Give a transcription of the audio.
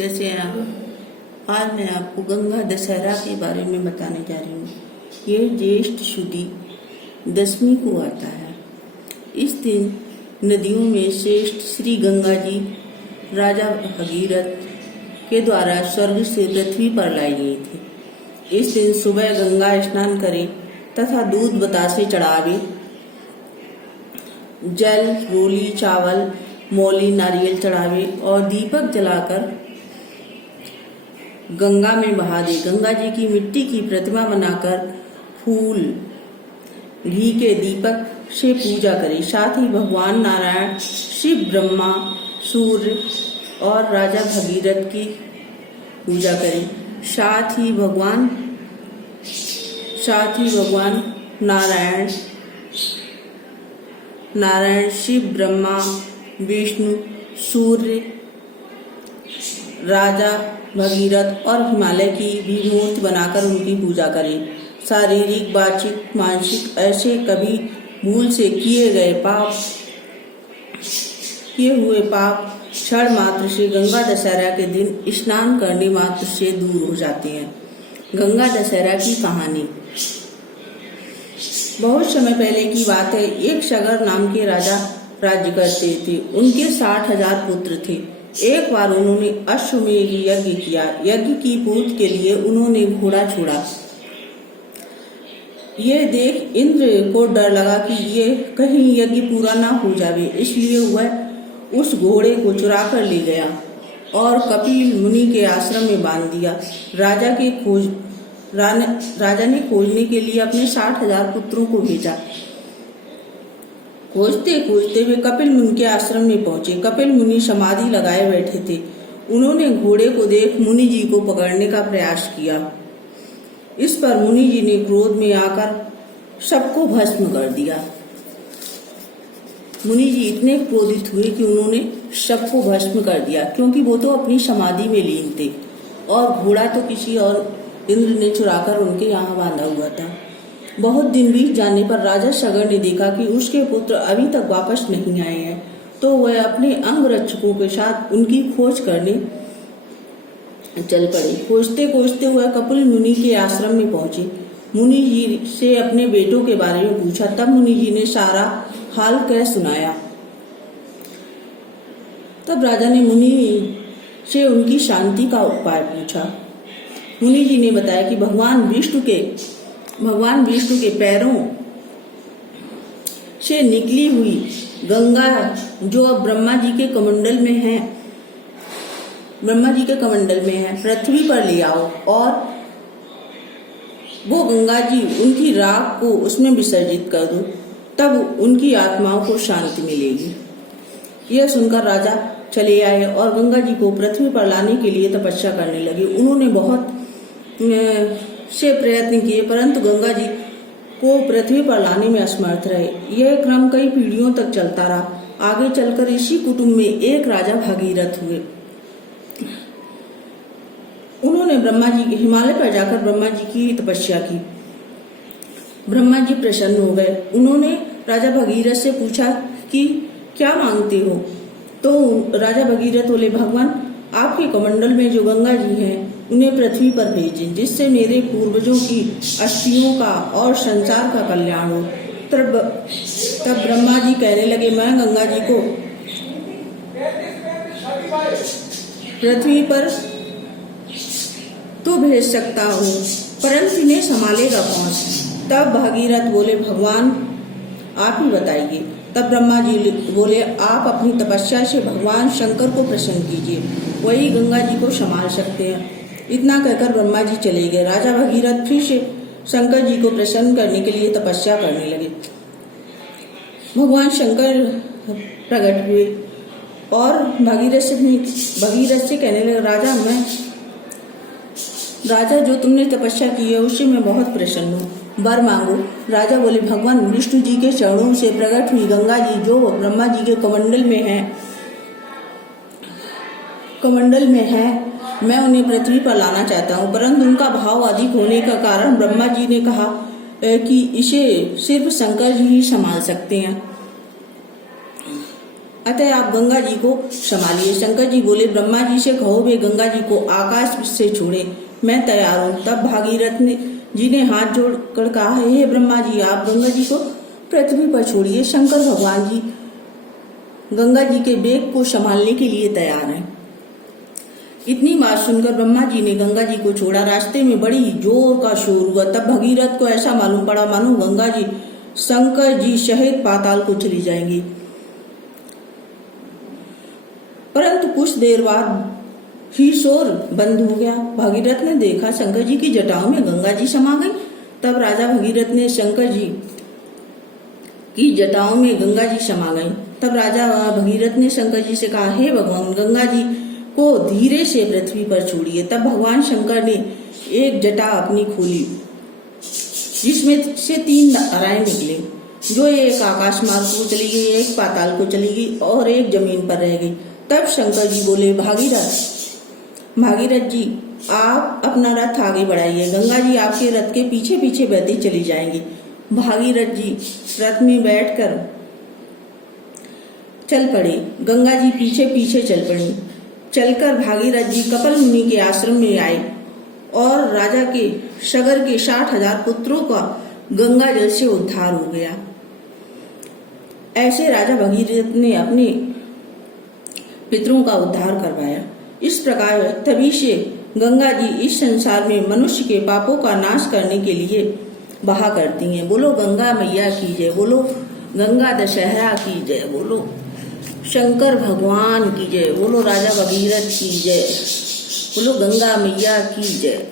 कैसे हैं आप। आज मैं आपको गंगा दशहरा के बारे में बताने जा रही हूँ। ये ज्येष्ठ शुद्धि दशमी को आता है। इस दिन नदियों में श्रेष्ठ श्री गंगा जी राजा भगीरथ के द्वारा स्वर्ग से पृथ्वी पर लाई गई थी। इस दिन सुबह गंगा स्नान करें तथा दूध बतासे चढ़ावे, जल, रोली, चावल, मौली, नारियल चढ़ावे और दीपक जलाकर गंगा में बहा दे। गंगा जी की मिट्टी की प्रतिमा बनाकर फूल, घी के दीपक से पूजा करें। साथ ही भगवान नारायण, शिव, ब्रह्मा, सूर्य और राजा भगीरथ की पूजा करें। साथ ही भगवान नारायण, शिव, ब्रह्मा, विष्णु, सूर्य, राजा भगीरथ और हिमालय की भी मूर्ति बनाकर उनकी पूजा करें। शारीरिक, वाचिक, मानसिक ऐसे कभी भूल से किए हुए पाप क्षण मात्र से गंगा दशहरा के दिन स्नान करने मात्र से दूर हो जाते हैं। गंगा दशहरा की कहानी। बहुत समय पहले की बात है। एक सगर नाम के राजा राज्य करते थे। उनके 60,000 पुत्र थे। एक बार उन्होंने अश्वमेध यज्ञ किया। यज्ञ की पूर्ति के लिए उन्होंने घोड़ा छोड़ा। ये देख इंद्र को डर लगा कि ये कहीं यज्ञ पूरा ना हो जावे, इसलिए वह उस घोड़े को चुरा कर ले गया और कपिल मुनि के आश्रम में बांध दिया। राजा ने खोजने के लिए अपने 60,000 पुत्रों को भेजा। खोजते खोजते वे कपिल मुनि के आश्रम में पहुंचे। कपिल मुनि समाधि लगाए बैठे थे। उन्होंने घोड़े को देख मुनि जी को पकड़ने का प्रयास किया। इस पर मुनि जी ने क्रोध में आकर सबको भस्म कर दिया। मुनि जी इतने क्रोधित हुए कि उन्होंने सबको भस्म कर दिया, क्योंकि वो तो अपनी समाधि में लीन थे और घोड़ा तो किसी और इंद्र ने चुराकर उनके यहाँ बांधा हुआ था। बहुत दिन बीत जाने पर राजा सगर ने देखा कि उसके पुत्र अभी तक वापस नहीं आए हैं, तो वह अपने अंगरक्षकों के साथ उनकी खोज करने चल पड़े। खोजते खोजते वह कपिल मुनि के आश्रम में पहुंचे। मुनि जी से अपने बेटों के बारे में पूछा। तब मुनि जी ने सारा हाल कह सुनाया। तब राजा ने मुनि से उनकी शांति का उपाय पूछा। मुनि जी ने बताया कि भगवान विष्णु के पैरों से निकली हुई गंगा जो अब ब्रह्मा जी के कमंडल में है, पृथ्वी पर ले आओ और वो गंगा जी उनकी राख को उसमें विसर्जित कर दो, तब उनकी आत्माओं को शांति मिलेगी। यह सुनकर राजा चले आए और गंगा जी को पृथ्वी पर लाने के लिए तपस्या करने लगे। उन्होंने बहुत से प्रयत्न किए, परंतु गंगा जी को पृथ्वी पर लाने में असमर्थ रहे। यह क्रम कई पीढ़ियों तक चलता रहा। आगे चलकर इसी कुटुंब में एक राजा भगीरथ हुए। उन्होंने हिमालय पर जाकर ब्रह्मा जी की तपस्या की। ब्रह्मा जी प्रसन्न हो गए। उन्होंने राजा भगीरथ से पूछा कि क्या मांगते हो? तो राजा भगीरथ बोले, भगवान आपके कमंडल में जो गंगा जी हैं उन्हें पृथ्वी पर भेजें, जिससे मेरे पूर्वजों की अस्थियों का और संसार का कल्याण हो। तब ब्रह्मा जी कहने लगे, मैं गंगा जी को पृथ्वी पर तो भेज सकता हूँ, परंतु इन्हें संभालेगा कौन? तब भगीरथ बोले, भगवान आप ही बताइए। तब ब्रह्मा जी बोले, आप अपनी तपस्या से भगवान शंकर को प्रसन्न कीजिए, वही गंगा जी को संभाल सकते हैं। इतना कहकर ब्रह्मा जी चले गए। राजा भगीरथ फिर से शंकर जी को प्रसन्न करने के लिए तपस्या करने लगे। भगवान शंकर प्रकट हुए और भगीरथ से कहने लगे, राजा जो तुमने तपस्या की है उससे मैं बहुत प्रसन्न हूँ, वर मांगो। राजा बोले, भगवान विष्णु जी के चरणों से प्रकट हुई गंगा जी जो ब्रह्मा जी के कमंडल में है, मैं उन्हें पृथ्वी पर लाना चाहता हूँ, परंतु उनका भाव अधिक होने का कारण ब्रह्मा जी ने कहा कि इसे सिर्फ शंकर जी ही संभाल सकते हैं। अतः आप गंगा जी को संभालिए। शंकर जी बोले, ब्रह्मा जी से कहो वे गंगा जी को आकाश से छोड़े, मैं तैयार हूँ। तब भागीरथ जी ने हाथ जोड़कर कहा, हे ब्रह्मा जी, आप गंगा जी को पृथ्वी पर छोड़िए। शंकर भगवान जी गंगा जी के वेग को संभालने के लिए तैयार हैं। इतनी बात सुनकर ब्रह्मा जी ने गंगा जी को छोड़ा। रास्ते में बड़ी जोर का शोर हुआ। तब भगीरथ को ऐसा मालूम पड़ा मानो गंगा जी शंकर जी सहित पाताल को चली जाएंगी। परंतु कुछ देर बाद ही शोर बंद हो गया। भगीरथ ने देखा शंकर जी की जटाओं में गंगा जी समा गई। तब राजा भगीरथ ने शंकर जी की जटाओं में गंगा जी समा गई। तब राजा भगीरथ ने शंकर जी से कहा, हे भगवान, गंगा जी को धीरे से पृथ्वी पर छोड़िए। तब भगवान शंकर ने एक जटा अपनी खोली, जिसमें से 3 धाराएं निकली, जो एक आकाश मार्ग को चली गई, एक पाताल को चली गई और एक जमीन पर रह गई। तब शंकर जी बोले, भागीरथ जी, आप अपना रथ आगे बढ़ाइए। गंगा जी आपके रथ के पीछे पीछे बहती चली जाएंगी। भागीरथ जी रथ में बैठकर चल पड़े। गंगा जी पीछे पीछे चल पड़ी। चलकर भागीरथ जी कपिल मुनि के आश्रम में आए और राजा के सगर के 60,000 पुत्रों का गंगा जल से उद्धार हो गया। ऐसे राजा भगीरथ ने अपने पितरों का उद्धार करवाया। इस प्रकार तभी से गंगा जी इस संसार में मनुष्य के पापों का नाश करने के लिए बहा करती हैं। बोलो गंगा मैया की जय, बोलो गंगा दशहरा की जय, बोलो शंकर भगवान की जय, बोलो राजा भगीरथ की जय, बोलो गंगा मैया की जय।